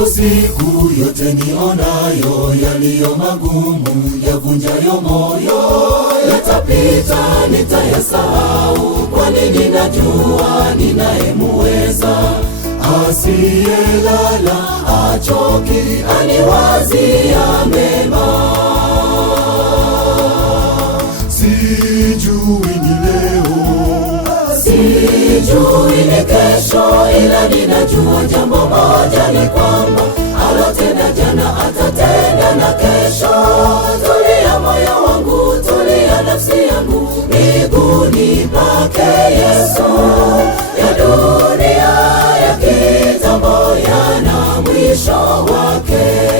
Ipo siku yote nionayo yaliyo magumu yavunjayo moyo yatapita, nitayasahau, kwani ninajua ninayemuweza, asiyelala achoki, aniwazia mema. Sijui ni leo, sijui ni kesho, ila ninajua jambo moja, ni kwamba alotenda jana atatenda na kesho. Tulia moyo wangu, tulia nafsi yangu, miguuni pake Yesu. Ya dunia ya kitambo yana mwisho wake.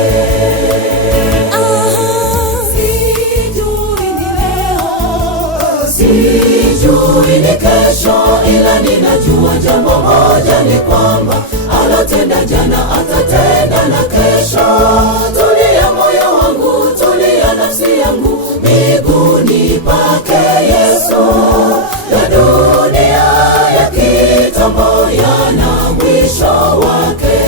Sijui ni kesho, ila ninajua jambo moja, ni kwamba alotenda jana atatenda na kesho. Tulia moyo wangu, tulia nafsi yangu, miguuni pake Yesu. Ya dunia ya kitambo yana mwisho wake.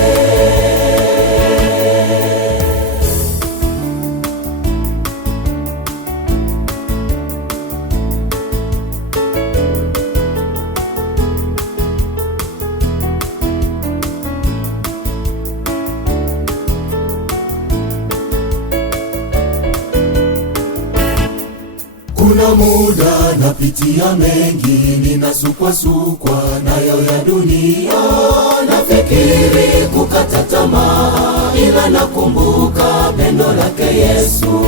Kuna muda napitia mengi, ninasukwasukwa nayo ya dunia, nafikiri kukata tamaa, ila nakumbuka pendo lake Yesu.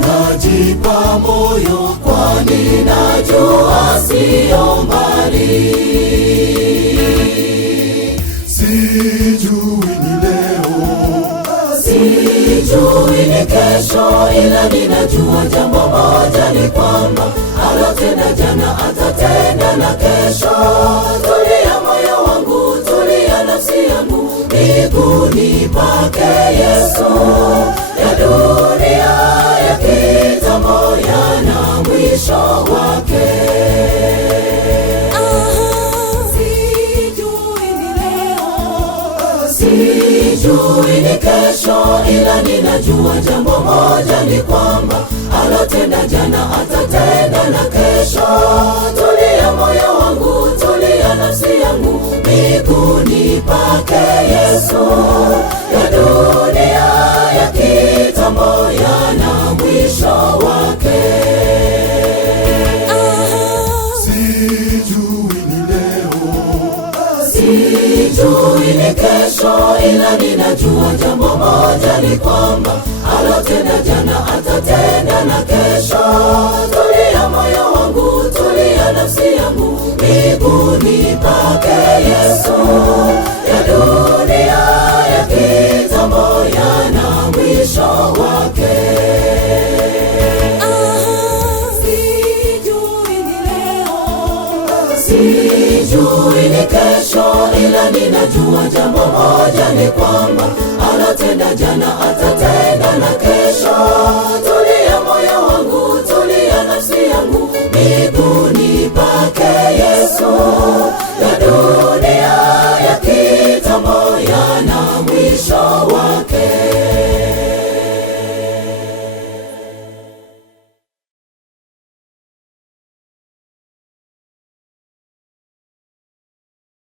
Najipa moyo, kwani najua siyo mbali. Sijui ni leo, sijui ni kesho, ila ninajua jambo moja, ni kwamba alotenda jana atatenda na kesho. Tulia moyo wangu, tulia nafsi yangu, miguuni pake Yesu. Ya dunia ya kitambo yana mwisho wake. Sijui ni kesho, ila ninajua jambo moja, ni kwamba alotenda jana atatenda na kesho. Tulia moyo wangu, tulia nafsi yangu, miguuni pake Yesu. Ya dunia ya kitambo yana mwisho wake. Sijui ni leo, sijui ni kesho, ila ninajua jambo moja, ni kwamba alotenda jana atatenda na kesho. Tulia moyo wangu, tulia nafsi yangu, miguuni pake Yesu. Ya dunia ya kitambo yana mwisho wake. Sijui ni kesho, ila ninajua jambo moja, ni kwamba alotenda jana atatenda na kesho. Tulia moyo wangu, tulia nafsi yangu, miguuni pake Yesu. Ya